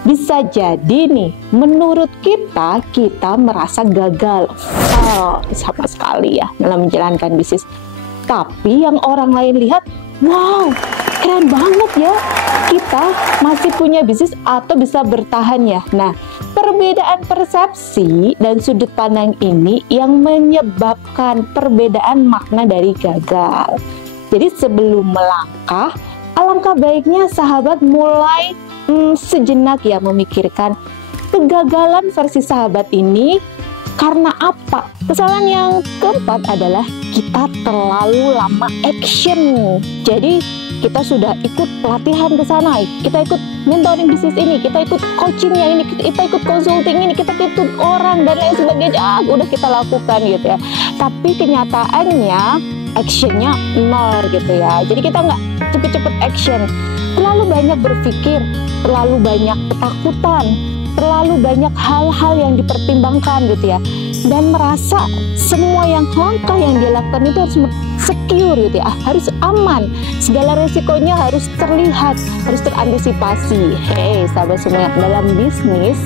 Bisa jadi nih, menurut kita merasa gagal sama sekali ya dalam menjalankan bisnis. Tapi yang orang lain lihat, wow, keren banget ya, kita masih punya bisnis atau bisa bertahan ya. Nah, perbedaan persepsi dan sudut pandang ini yang menyebabkan perbedaan makna dari gagal. Jadi sebelum melangkah, alangkah baiknya sahabat mulai sejenak ya memikirkan kegagalan versi sahabat ini karena apa. Kesalahan yang keempat adalah kita terlalu lama action. Jadi kita sudah ikut pelatihan ke sana, kita ikut mentoring bisnis ini, kita ikut coachingnya ini, kita ikut consulting ini, kita ikut orang dan lain sebagainya, udah kita lakukan gitu ya. Tapi kenyataannya actionnya nol gitu ya. Jadi kita nggak cepet-cepet action, terlalu banyak berpikir, terlalu banyak ketakutan, terlalu banyak hal-hal yang dipertimbangkan gitu ya, dan merasa semua langkah yang dia lakukan itu harus secure gitu ya, harus aman, segala resikonya harus terlihat, harus terantisipasi. Hei sahabat semua, dalam bisnis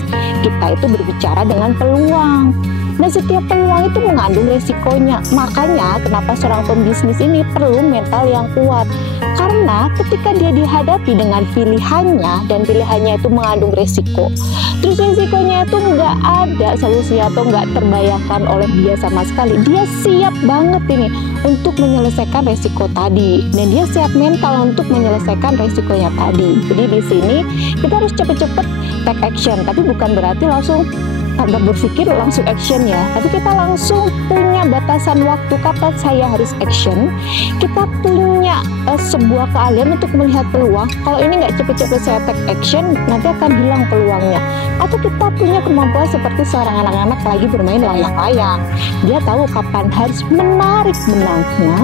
kita itu berbicara dengan peluang. Nah, setiap peluang itu mengandung resikonya. Makanya kenapa seorang pembisnis ini perlu mental yang kuat. Karena ketika dia dihadapi dengan pilihannya, dan pilihannya itu mengandung resiko, terus resikonya itu nggak ada solusi atau nggak terbayangkan oleh dia sama sekali, dia siap banget ini untuk menyelesaikan resiko tadi, dan dia siap mental untuk menyelesaikan resikonya tadi. Jadi di sini kita harus cepet-cepet take action, tapi bukan berarti langsung tanpa berpikir langsung action ya, tapi kita langsung punya batasan waktu kapan saya harus action. Kita punya sebuah keahlian untuk melihat peluang. Kalau ini nggak cepet-cepet saya take action, nanti akan hilang peluangnya. Atau kita punya kemampuan seperti seorang anak-anak lagi bermain layang-layang, dia tahu kapan harus menarik benangnya,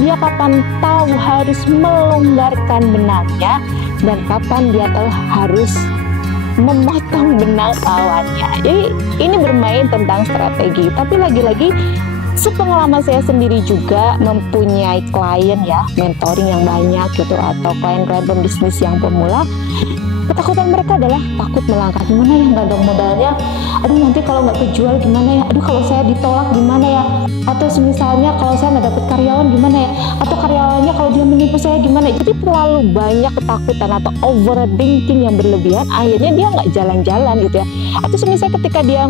dia kapan tahu harus melonggarkan benangnya, dan kapan dia tahu harus memotong benang lawannya. Jadi ini bermain tentang strategi. Tapi lagi-lagi sepengalaman saya sendiri juga mempunyai klien ya, mentoring yang banyak gitu, atau klien-klien pembisnis yang pemula. Ketakutan mereka adalah takut melangkah. Gimana ya, nggak ada modalnya, aduh nanti kalau nggak kejual gimana ya, aduh kalau saya ditolak gimana ya, atau misalnya kalau saya nggak dapet karyawan gimana ya, atau karyawannya kalau dia menipu saya gimana. Jadi terlalu banyak ketakutan atau overthinking yang berlebihan, akhirnya dia nggak jalan-jalan gitu ya. Atau misalnya ketika dia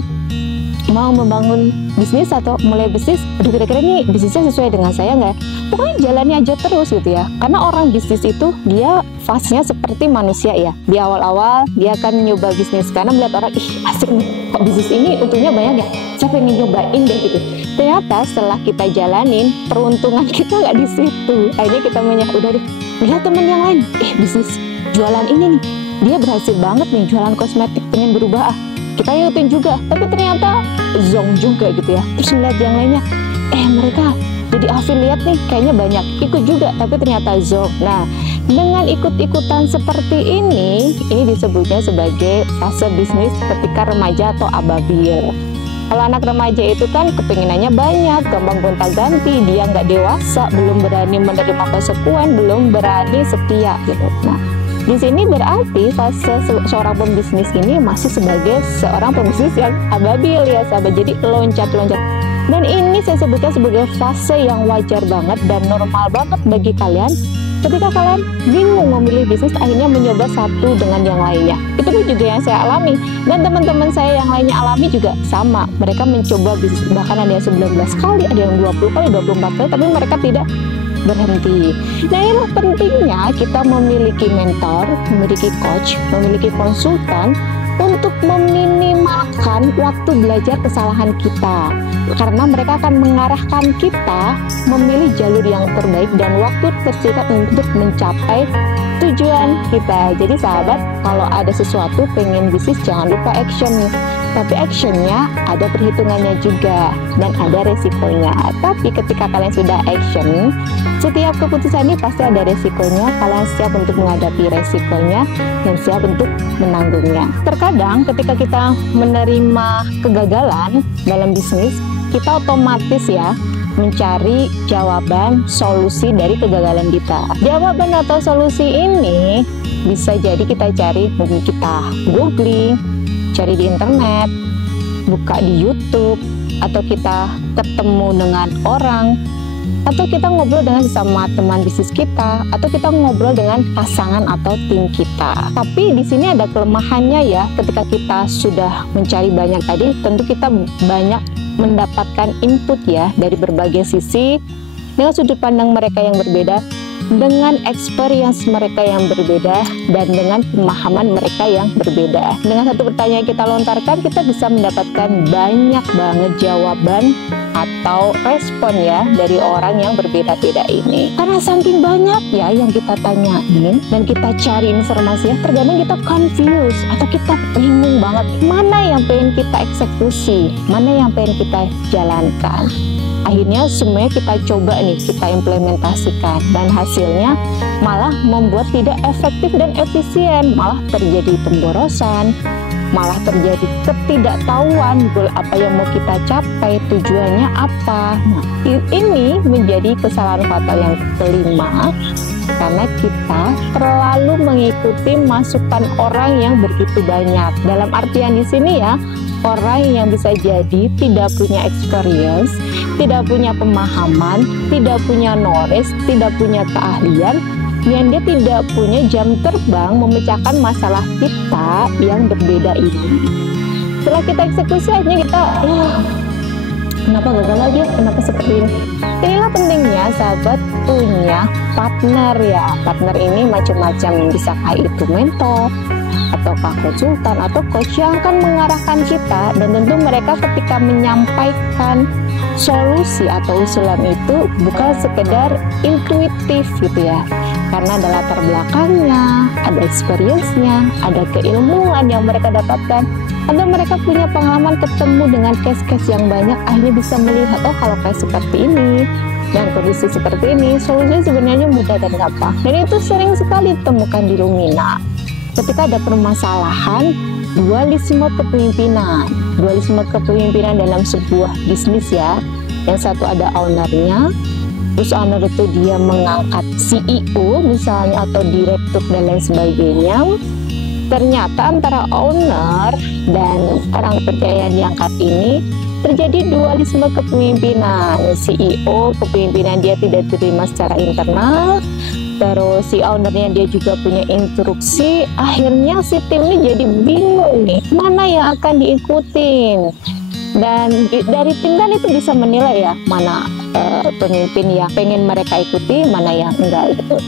mau membangun bisnis atau mulai bisnis, aduh kira-kira ini bisnisnya sesuai dengan saya nggak? Pokoknya jalani aja terus gitu ya. Karena orang bisnis itu dia fase-nya seperti manusia ya. Di awal-awal dia akan nyoba bisnis karena melihat orang, ih asik nih, kok bisnis ini untungnya banyak ya, saya pengen nyobain deh gitu. Ternyata setelah kita jalanin, peruntungan kita nggak di situ. Akhirnya kita udah deh, lihat temen yang lain, bisnis jualan ini nih, dia berhasil banget nih jualan kosmetik, pengen berubah kita ikutin juga, tapi ternyata zonk juga gitu ya. Terus melihat yang lainnya, mereka jadi affiliate nih, kayaknya banyak, ikut juga, tapi ternyata zonk. Nah, dengan ikut-ikutan seperti ini disebutnya sebagai fase bisnis ketika remaja atau ababil. Kalau anak remaja itu kan kepinginannya banyak, gampang gonta-ganti, dia nggak dewasa, belum berani menerima konsekuensi, belum berani setia gitu. Nah, di sini berarti fase seorang pembisnis ini masih sebagai seorang pembisnis yang ababil ya sahabat. Jadi loncat-loncat. Dan ini saya sebutkan sebagai fase yang wajar banget dan normal banget bagi kalian ketika kalian bingung memilih bisnis, akhirnya mencoba satu dengan yang lainnya. Itu juga yang saya alami, dan teman-teman saya yang lainnya alami juga sama. Mereka mencoba bisnis, bahkan ada yang 19 kali, ada yang 20 kali, 24 kali, tapi mereka tidak berhenti. Nah, inilah pentingnya kita memiliki mentor, memiliki coach, memiliki konsultan untuk meminimalkan waktu belajar kesalahan kita, karena mereka akan mengarahkan kita memilih jalur yang terbaik dan waktu tersingkat untuk mencapai tujuan kita. Jadi sahabat, kalau ada sesuatu pengen bisnis, jangan lupa action nih. Tapi actionnya ada perhitungannya juga dan ada resikonya. Tapi ketika kalian sudah action, setiap keputusan ini pasti ada resikonya. Kalian siap untuk menghadapi resikonya dan siap untuk menanggungnya. Terkadang ketika kita menerima kegagalan dalam bisnis, kita otomatis ya mencari jawaban solusi dari kegagalan kita. Jawaban atau solusi ini bisa jadi kita cari, mungkin kita googling, cari di internet, buka di YouTube, atau kita ketemu dengan orang, atau kita ngobrol dengan sesama teman bisnis kita, atau kita ngobrol dengan pasangan atau tim kita. Tapi di sini ada kelemahannya ya, ketika kita sudah mencari banyak tadi, tentu kita banyak mendapatkan input ya dari berbagai sisi, dengan sudut pandang mereka yang berbeda, dengan experience mereka yang berbeda, dan dengan pemahaman mereka yang berbeda. Dengan satu pertanyaan yang kita lontarkan, kita bisa mendapatkan banyak banget jawaban atau respon ya dari orang yang berbeda-beda ini. Karena saking banyak ya yang kita tanyain dan kita cari informasinya, terkadang kita confused atau kita bingung banget mana yang pengen kita eksekusi, mana yang pengen kita jalankan. Akhirnya semuanya kita coba nih, kita implementasikan, dan hasilnya malah membuat tidak efektif dan efisien, malah terjadi pemborosan, malah terjadi ketidaktahuan goal apa yang mau kita capai, tujuannya apa. Nah, ini menjadi kesalahan fatal yang kelima, karena kita terlalu mengikuti masukan orang yang begitu banyak. Dalam artian di sini ya, orang yang bisa jadi tidak punya experience, tidak punya pemahaman, tidak punya knowledge, tidak punya keahlian, dan dia tidak punya jam terbang memecahkan masalah kita yang berbeda ini. Setelah kita eksekusi, akhirnya kita, kenapa gagal lagi ya? Kenapa seperti ini? Inilah pentingnya sahabat punya partner ya. Partner ini macam-macam, bisakah itu mentor, ataukah konsultan, atau coach yang akan mengarahkan kita, dan tentu mereka ketika menyampaikan solusi atau usulan itu bukan sekedar intuitif gitu ya, karena ada latar belakangnya, ada experience-nya, ada keilmuan yang mereka dapatkan, atau mereka punya pengalaman ketemu dengan case-case yang banyak, akhirnya bisa melihat, oh kalau kayak seperti ini dan kondisi seperti ini, solusinya sebenarnya mudah dan gampang. Dan itu sering sekali ditemukan di Lumina ketika ada permasalahan dualisme kepemimpinan dalam sebuah bisnis ya. Yang satu ada ownernya, terus owner itu dia mengangkat CEO misalnya atau direktur dan lain sebagainya. Ternyata antara owner dan orang kepercayaan yang diangkat ini terjadi dualisme kepemimpinan. CEO kepemimpinan dia tidak diterima secara internal, terus si ownernya dia juga punya instruksi. Akhirnya si tim ini jadi bingung nih, mana yang akan diikutin. Dan dari tim kan itu bisa menilai ya, mana pemimpin yang pengen mereka ikuti, mana yang enggak gitu.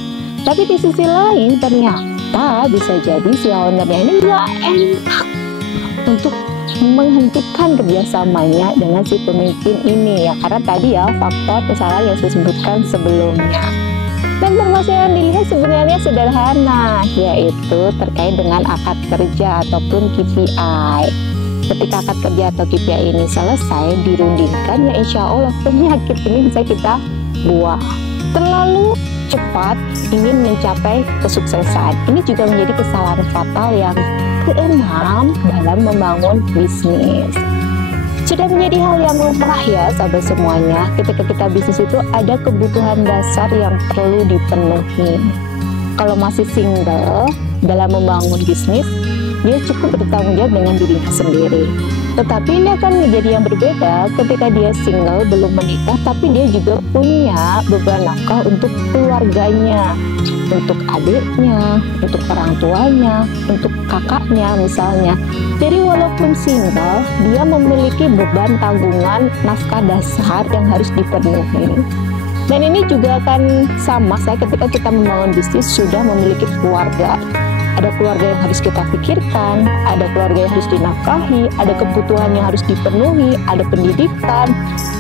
Tapi di sisi lain ternyata bisa jadi si ownernya ini nggak enak untuk menghentikan kerjasamanya dengan si pemimpin ini ya, karena tadi ya faktor kesalahan yang saya sebutkan sebelumnya. Dan permasalahan dilihat sebenarnya sederhana, yaitu terkait dengan akad kerja ataupun KPI. Ketika akad kerja atau KPI ini selesai, dirundingkan, ya insya Allah penyakit ini bisa kita buang. Terlalu cepat ingin mencapai kesuksesan, ini juga menjadi kesalahan fatal yang keenam dalam membangun bisnis. Sudah menjadi hal yang lumrah ya sahabat semuanya, ketika kita bisnis itu ada kebutuhan dasar yang perlu dipenuhi. Kalau masih single dalam membangun bisnis, dia cukup bertanggung jawab dengan dirinya sendiri. Tetapi ini akan menjadi yang berbeda ketika dia single, belum menikah, tapi dia juga punya beban nafkah untuk keluarganya, untuk adiknya, untuk orang tuanya, untuk kakaknya misalnya. Jadi walaupun single, dia memiliki beban tanggungan nafkah dasar yang harus dipenuhi. Dan ini juga akan sama saya ketika kita membangun bisnis sudah memiliki keluarga. Ada keluarga yang harus kita pikirkan, ada keluarga yang harus dinafkahi, ada kebutuhan yang harus dipenuhi, ada pendidikan,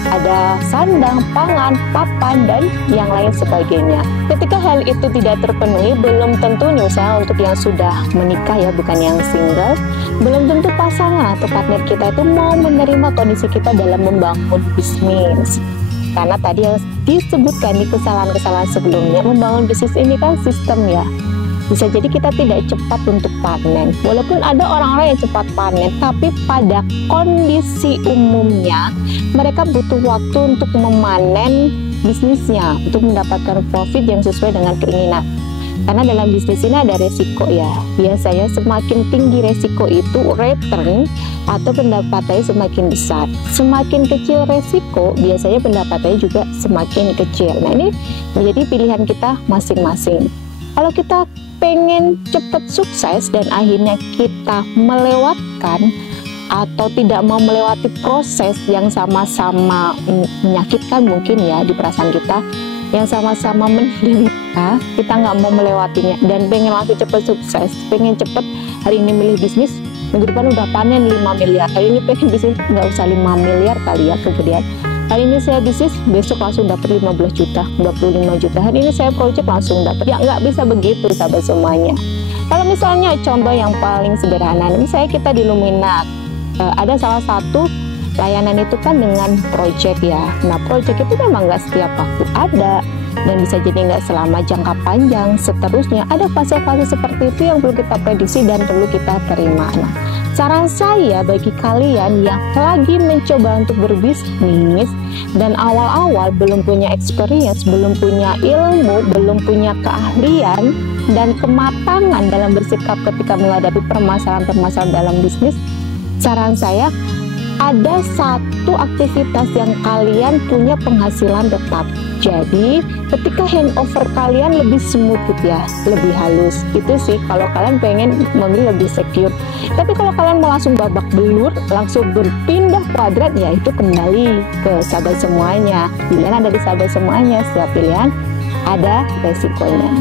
ada sandang, pangan, papan, dan yang lain sebagainya. Ketika hal itu tidak terpenuhi, belum tentu nih misalnya untuk yang sudah menikah ya, bukan yang single, belum tentu pasangan atau partner kita itu mau menerima kondisi kita dalam membangun bisnis. Karena tadi yang disebutkan di kesalahan-kesalahan sebelumnya, membangun bisnis ini kan sistem ya. Bisa jadi kita tidak cepat untuk panen. Walaupun ada orang-orang yang cepat panen, tapi pada kondisi umumnya mereka butuh waktu untuk memanen bisnisnya, untuk mendapatkan profit yang sesuai dengan keinginan. Karena dalam bisnis ini ada resiko ya. Biasanya semakin tinggi resiko itu return atau pendapatannya semakin besar. Semakin kecil resiko, biasanya pendapatannya juga semakin kecil. Nah, ini menjadi pilihan kita masing-masing. Kalau kita pengen cepat sukses dan akhirnya kita melewatkan atau tidak mau melewati proses yang sama-sama menyakitkan mungkin ya di perasaan kita, yang sama-sama menderita, kita nggak mau melewatinya dan pengen langsung cepat sukses, pengen cepat hari ini milih bisnis, minggu depan udah panen 5 miliar, hari ini pengen bisnis nggak usah 5 miliar kali ya, kemudian hari ini saya bisnis, besok langsung dapat 15 juta, 25 juta, hari ini saya project langsung dapat, ya nggak bisa begitu sahabat semuanya. Kalau misalnya contoh yang paling sederhana, misalnya kita di Luminat, ada salah satu layanan itu kan dengan project ya. Nah, project itu memang nggak setiap waktu ada dan bisa jadi nggak selama jangka panjang. Seterusnya ada fase-fase seperti itu yang perlu kita prediksi dan perlu kita terima. Nah, saran saya bagi kalian yang lagi mencoba untuk berbisnis dan awal-awal belum punya experience, belum punya ilmu, belum punya keahlian dan kematangan dalam bersikap ketika menghadapi permasalahan-permasalahan dalam bisnis, saran saya ada satu aktivitas yang kalian punya penghasilan tetap. Jadi ketika handover kalian lebih smooth gitu ya, lebih halus. Itu sih kalau kalian pengen memilih lebih secure. Tapi kalau kalian mau langsung babak belur, langsung berpindah kuadrat, ya itu kembali ke sahabat semuanya. Pilihan ada di sahabat semuanya. Setiap pilihan ada resikonya.